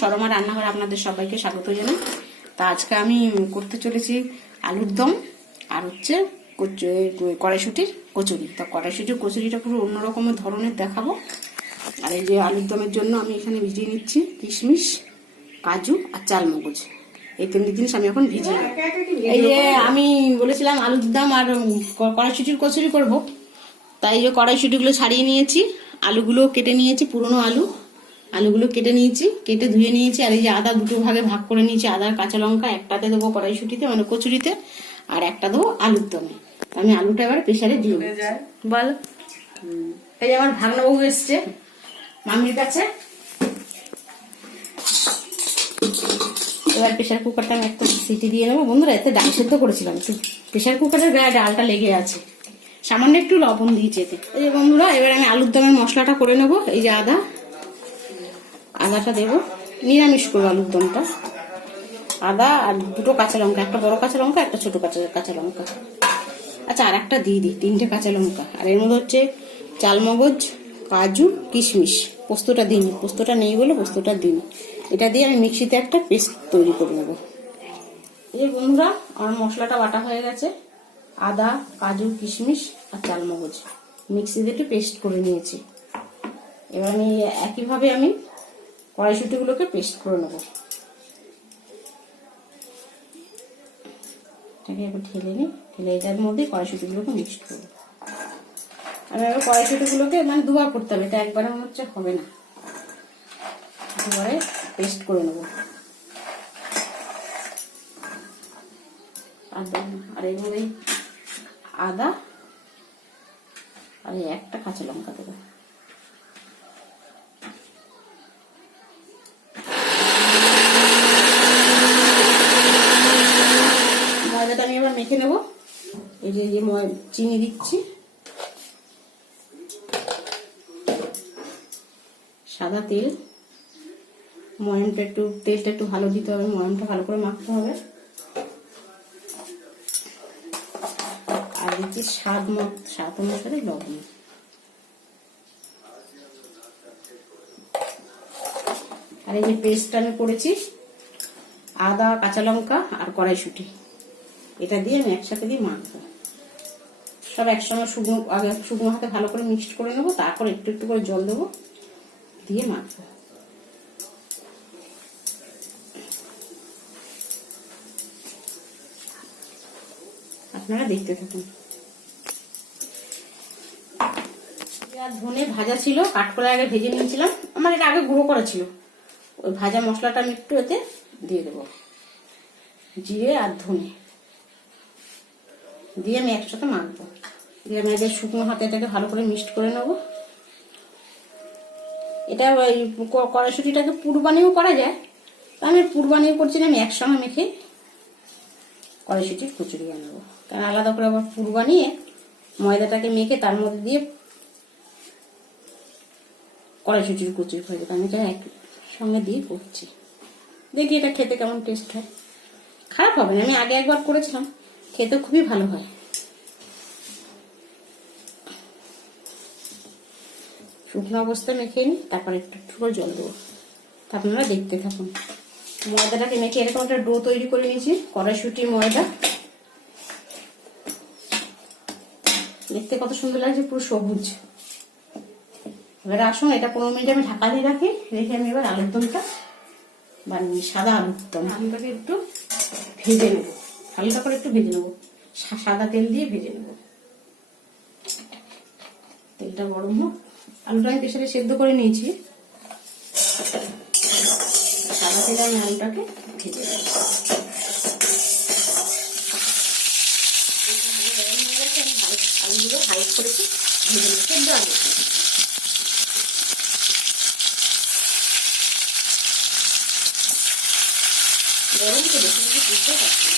শর্মা রান্নাঘরে আপনাদের সবাইকে স্বাগত জানাই। তা আজকে আমি করতে চলেছি আলুর দম আর হচ্ছে কড়াইশুটির কচুরি। তা কড়াইশুটির কচুরিটা পুরো অন্যরকম ধরনের দেখাবো। আর এই যে আলুর দমের জন্য আমি এখানে ভিজিয়ে নিচ্ছি কিশমিশ, কাজু আর চালমগজ। এই তিনটি জিনিস আমি এখন ভিজিয়ে নেব। এই যে আমি বলেছিলাম আলুর দম আর কড়াইশুটির কচুরি করব, তাই যে কড়াইশুটিগুলো ছাড়িয়ে নিয়েছি, আলুগুলো কেটে নিয়েছি, পুরনো আলুগুলো কেটে নিয়েছি, কেটে ধুয়ে নিয়েছি। আর এই যে আদা দুটো ভাগে ভাগ করে নিয়েছি, আদার কাঁচা লঙ্কা একটাতে দেবো কড়াইশুটিতে মানে কচুরিতে, আর একটা দেবো আলুর দমে। আমি আলুটা এবার প্রেসারে দিয়ে বল। এই যে আমার ভাগনাবাবু এসছে মামির কাছে। এবার প্রেসার কুকারটা আমি একটু সিটি দিয়ে নেবো। বন্ধুরা, এতে ডাল সেদ্ধ করেছিলাম, একটু প্রেসার কুকারের গায়ে ডালটা লেগে আছে, সামান্য একটু লবণ দিয়েছি এতে। এই যে বন্ধুরা, এবার আমি আলুর দমের মশলাটা করে নেবো। এই যে আদাটা দেবো, নিরামিষ করবো আলুর দমটা। আদা আর দুটো কাঁচা লঙ্কা, একটা বড় কাঁচা লঙ্কা, একটা ছোট কাঁচা লঙ্কা, আচ্ছা আর একটা দিয়ে দিই, 3টে কাঁচা লঙ্কা। আর এর মধ্যে হচ্ছে চালমগজ, কাজু, কিশমিশ। পোস্তটা দিইনি, পোস্তটা নেই বলে পোস্তটা দিইনি। এটা দিয়ে আমি মিক্সিতে একটা পেস্ট তৈরি করে নেবো। এই যে বন্ধুরা, আমার মশলাটা বাটা হয়ে গেছে। আদা, কাজু, কিশমিশ আর চালমগজ মিক্সিতে একটু পেস্ট করে নিয়েছি। এবার আমি একইভাবে আমি কড়াইশুটিগুলোকে পেস্ট করে নেবো। এটাকে একটু ঢেলে নিই, ঢেলে এটার মধ্যে কড়াইশুটিগুলোকে মিক্স করবো। আর এবার কড়াইশুটিগুলোকে মানে দুবার করতে হবে, এটা একবারে মনে হচ্ছে হবে না, দুবারে পেস্ট করে নেবো। আর এর মধ্যে আদা আর একটা কাঁচা লঙ্কা দেবো। ময়দাটা আমি এবার মেখে নেবো। এই যে চিনি দিচ্ছি, সাদা তেল, তেলটা একটু ভালো দিতে হবে, ময়মটা ভালো করে মাখতে হবে। আর দিচ্ছি স্বাদ অনুসারে লবণ। আর এই যে পেস্টটা আমি করেছি আদা, কাঁচা লঙ্কা আর কড়াইশুটি, এটা দিয়ে আমি একসাথে দিয়ে মাখবো। সব একসঙ্গে শুকনো হাতে ভালো করে মিক্সড করে নেবো, তারপর একটু একটু করে জল দেবো, দিয়ে মাখবো। আপনারা দেখতে থাকুন। ধনে ভাজা ছিল, কাঠকলা আগে ভেজে নিয়েছিলাম, আমার এটা আগে গুঁড়ো করা ছিল। ওই ভাজা মশলাটা আমি একটু এতে দিয়ে দেবো, জিরে আর ধনে দিয়ে আমি একসাথে মাখবো। দিয়ে আমি এদের শুকনো হাতে এটাকে ভালো করে মিক্সড করে নেবো। এটা ওই কড়াইশুটিটাকে পুর বানিয়েও করা যায়, আমি পুর বানিয়ে করছি না, আমি একসঙ্গে মেখে কড়াইশুটির কচুরি বানাবো। কারণ আলাদা করে আবার পুর বানিয়ে ময়দাটাকে মেখে তার মধ্যে দিয়ে কড়াইশুটির কচুরি হয়ে যাবে। আমি এটা একসঙ্গে দিয়ে করছি, দেখি এটা খেতে কেমন টেস্ট হয়। খারাপ হবে না, আমি আগে একবার করেছিলাম, খেতে খুবই ভালো হয়। শুকনো অবস্থায় মেখে নিই, তারপর একটু একটু করে জল দেবো। আপনারা দেখতে থাকুন। ময়দাটাকে মেখে এরকম একটা ডো তৈরি করে নিয়েছি, কড়াইশুটি ময়দা। দেখতে কত সুন্দর লাগছে, পুরো সবুজ। এবার আসুন, এটা 15 মিনিট আমি ঢাকা দিয়ে রাখি, রেখে আমি এবার আলুর দমটা বানিয়ে সাদা আলুর দম। আলুটাকে একটু ভেজে নেবো, হালকা করে একটু ভেজে নেবো, সাদা তেল দিয়ে ভেজে নেবো। তেলটা গরম হোক। আলুটা আমি প্রেসারে সেদ্ধ করে নিয়েছি, সাদা তেলে আমি আলুটাকে ভেজে নেবো। আলুগুলো হাইট করেছি, ভেজে নেবো, সেদ্ধ আলু। গরম তো বেশি বেশি বুঝতে পারছি।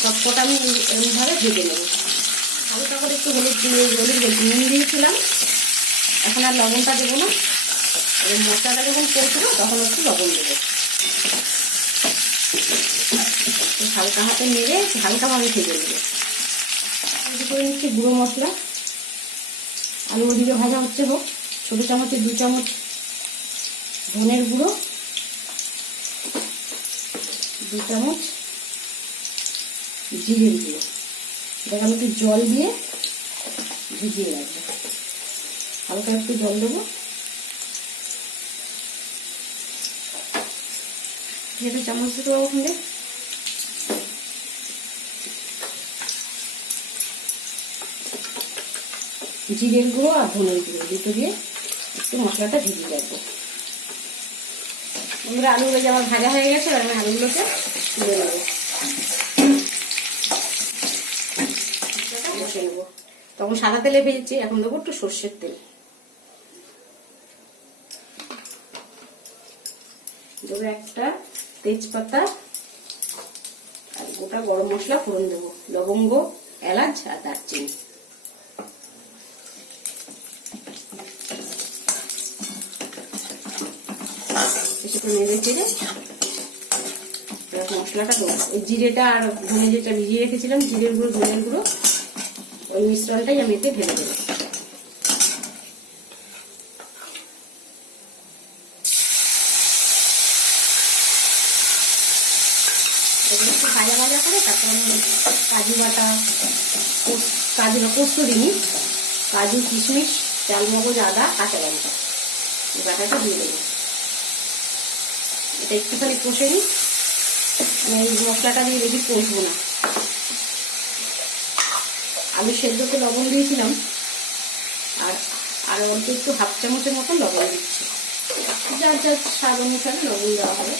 সবকটা আমি এইভাবে ভেজে নেব। হালকা করে একটু হলুদ নুন দিয়েছিলাম, এখন আর লবণটা দেবো না। এই মশলাটা যখন করছিল তখন একটু লবণ দেবো। হালকা হাতে নেড়ে হালকাভাবে ভেজে নেবো। করে নিচ্ছি গুঁড়ো মশলা, আলু ওদিকে ভাজা হচ্ছে হোক। ছোটো চামচে 2 চামচ ধনের গুঁড়ো, 2 চামচ জিরের গুঁড়ো। এটাকে আমি একটু জল দিয়ে ভিজিয়ে রাখবো। হালকা একটু জল দেবো, যেটা চামচ দেবো ওখানে। জিরের গুঁড়ো আর ধনের গুঁড়ো দুটো দিয়ে একটু মশলাটা ভিজিয়ে রাখবো। আমরা আলুগুলো যে আমার ভাজা হয়ে গেছে, আমি আলুগুলোকে তুলে নেবো, বসে নেবো। তখন সাদা তেলে ভেজেছি, এখন দেবো একটু সর্ষের তেল। দেবো একটা তেজপাতা আর গোটা গরম মশলা ফোড়ন দেবো, লবঙ্গ, এলাচ আর দারচিনি। নেড়ে চেড়ে মশলাটা দেবো। ওই জিরেটা আর ধনে যেটা ভিজিয়ে রেখেছিলাম, জিরের গুঁড়ো ধনের গুঁড়ো, ওই মিশ্রণটাই আমি এতে ঢেলে দেবো। একটু ভাজা ভাজা করে তারপর আমি কাজু বাটা, কাজু না পোস্ত দিই, কাজু, কিশমিশ, চালমগজ, আদা, কাঁচা লঙ্কা, এই বাটাটা দিয়ে দেবো। এটা একটুখানি কষে নিই, আমি এই মশলাটা দিয়ে বেশি কষবো না। আলু সেদ্ধতে লবণ দিয়েছিলাম, আর অল্প একটু 1/2 চামচের মতো লবণ দিচ্ছি। যার যার স্বাদ অনুসারে লবণ দেওয়া হবে।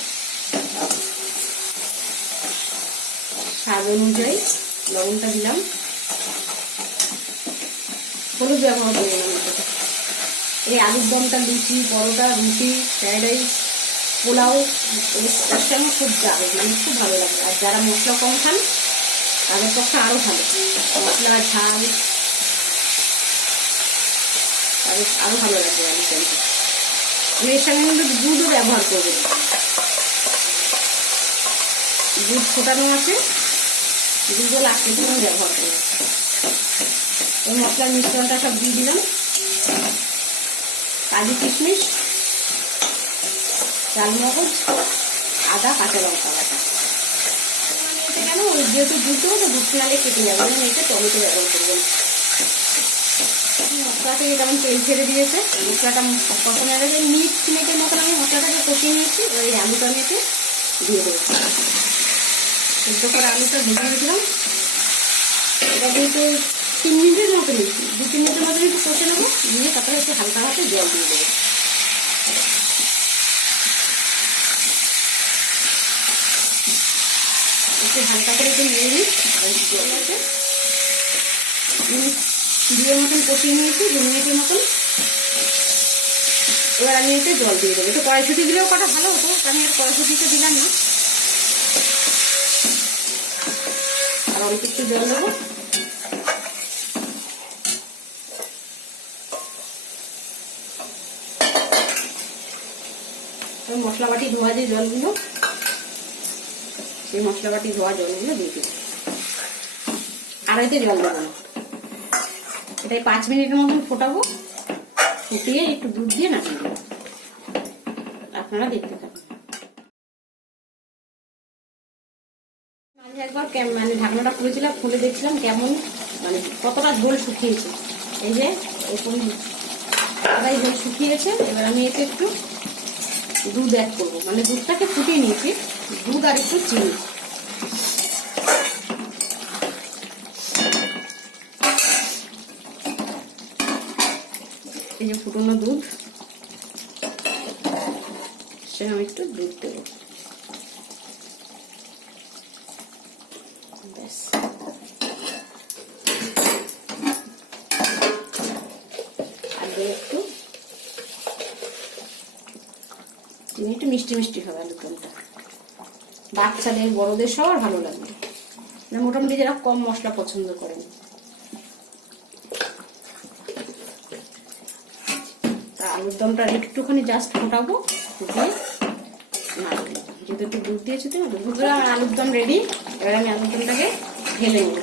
স্বাদ অনুযায়ী লবণটা দিলাম। হলুদ ব্যবহার করবো না মশলাটা। এই আলুর দমটা লুচি, পরোটা, রুটি, ফ্রাইড রাইস, পোলাও এর সঙ্গে খুব যাবে, মানে খুব ভালো লাগে। আর যারা মশলা কম খান তাদের পক্ষে আরও ভালো, মশলা ঝাল তাদের আরও ভালো লাগবে আলুর দমটা। আমি এর সঙ্গে কিন্তু দুধও ব্যবহার করবো, দুধ ফোটানো আছে, দুধও লাগছে কিন্তু আমি ব্যবহার করবো। এই মশলার মিশ্রণটা সব দিয়ে দিলাম, কাজু, কিশমিশ, চালমগজ, আদা, কাঁচা লঙ্কা বাটা। কেন যেহেতু দুটো তো দুধ নালে কেটে যাবে, আমি এটা টমেটো ব্যবহার করবো না। মশলা থেকে যেমন তেল ছেড়ে দিয়েছে, মশলাটা প্রথমে আগে মিনিট 3 মতন আমি মশলাটাকে কষিয়ে নিয়েছি। এবার এই আলুটা আমি এতে দিয়ে দেবো। সেদ্ধ করে আলুটা ভেজে নিয়েছিলাম, এটা যেহেতু 3 মিনিটের মতো নিয়েছি, 2-3 মিনিটের মতো একটু কষে নেবো, নিয়ে তারপরে একটু হালকা হাতে জল দিয়ে দেবো। একটু হালকা করে একটু নিয়ে নিই, জল আছে 2 মতন কষিয়ে নিয়েছি, 2 মিনিটের মতন। এবার আমি এতে জল দিয়ে দেবো। একটু কড়াইশুঁটি দিলেও কটা ভালো হতো, আমি আর কড়াইশুঁটিতে দিলাম না। আর অল্প একটু জল দেবো। মশলা বাটি ধোয়া যে জলগুলো, সেই মশলা বাটি ধোয়া জলগুলো দিয়ে দেবো। আর এতে জল দেবো না, এটাই 5 মিনিটের মতন ফোটাবো, ফুটিয়ে একটু দুধ দিয়ে নামিয়ে দেবো। আপনারা দেখতে থাকুন। মাঝে একবার মানে ঢাকনাটা খুলেছিলাম, খুলে দেখছিলাম কেমন মানে কতটা ঝোল শুকিয়েছে। এই যে এরকম আদাই ঝোল শুকিয়েছে। এবার আমি এতে একটু দুধ অ্যাড করবো, মানে দুধটাকে ফুটিয়ে নিয়েছি, দুধ আর একটু চিনি। এই যে ফুটানো দুধ, সে আমি একটু দুধ দেবো। ব্যাস, আর একটু চিনি, একটু মিষ্টি মিষ্টি হবে আলুর দমটা। বাচ্চাদের, বড়দের সবার ভালো লাগবে, মোটামুটি যারা কম মশলা পছন্দ করেন। আলুর দমটা একটুখানি জাস্ট ফোটাবো, ফুটিয়ে নাড়বো। যেহেতু একটু দুধ দিয়েছি তো, দুধ দিয়ে আমার আলুর দম রেডি। এবার আমি আলুর দমটাকে ঢেলে নেব।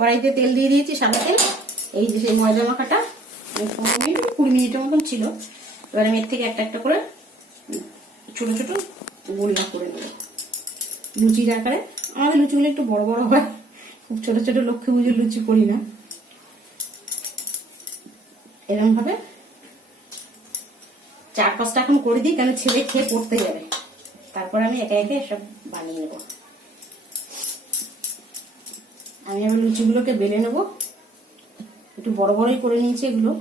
কড়াইতে তেল দিয়ে দিয়েছি, সাদা তেল। এই যে সেই ময়দা মাখাটা 15-20 মিনিটের মতন ছিল। এবার আমি এর থেকে একটা একটা করে ছোট ছোট গোল্লা করে নেব লুচির আকারে। আমাদের লুচিগুলো একটু বড় বড় হয়, খুব ছোট ছোট লক্ষ্মী পুজোর লুচি করি না। এরকম ভাবে 4-5টা এখন করে দিই, কেন ছেলে খেয়ে পড়তে যাবে। তারপর আমি একে একে সব বানিয়ে নেব। আমি আবার লুচিগুলোকে বেলে নেব, একটু বড় বড়ই করে নিয়েছি এগুলো।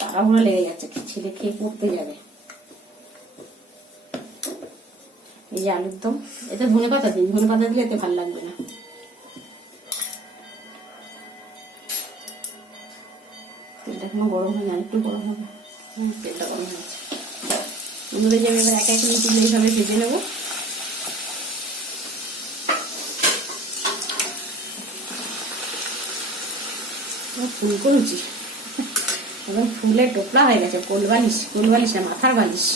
তাড়াহুড়া লেগে যাচ্ছে, ছেলে খেয়ে পড়তে যাবে। এই যে আলুর দম, এতে ধনে পাতা দিন, ধনে পাতা দিলে এতে ভালো লাগবে না। তেলটা এখনো গরম হয় না, একটু গরম হবে। তেলটা গরম হয়েছে। বন্ধুরা, যে আমি এবার একে একে লুচিগুলো এইভাবে ভেজে নেবো। ফুলকো লুচি এবং ফুলে টোপলা হয়ে গেছে, কোলবালিশ না, মাথার বালিশ।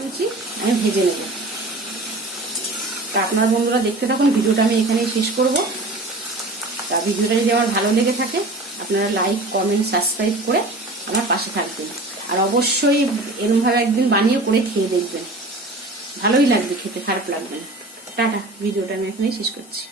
লুচি আমি ভেজে নেব। তা আপনার বন্ধুরা দেখতে থাকুন, ভিডিওটা আমি এখানেই শেষ করব। তা ভিডিওটা যদি আমার ভালো লেগে থাকে, আপনারা লাইক, কমেন্ট, সাবস্ক্রাইব করে আমার পাশে থাকবেন। আর অবশ্যই এরকমভাবে একদিন বানিয়ে করে খেয়ে দেখবেন, ভালোই লাগবে খেতে, খারাপ লাগবে না। টাটা, ভিডিওটা আমি এখানেই শেষ করছি।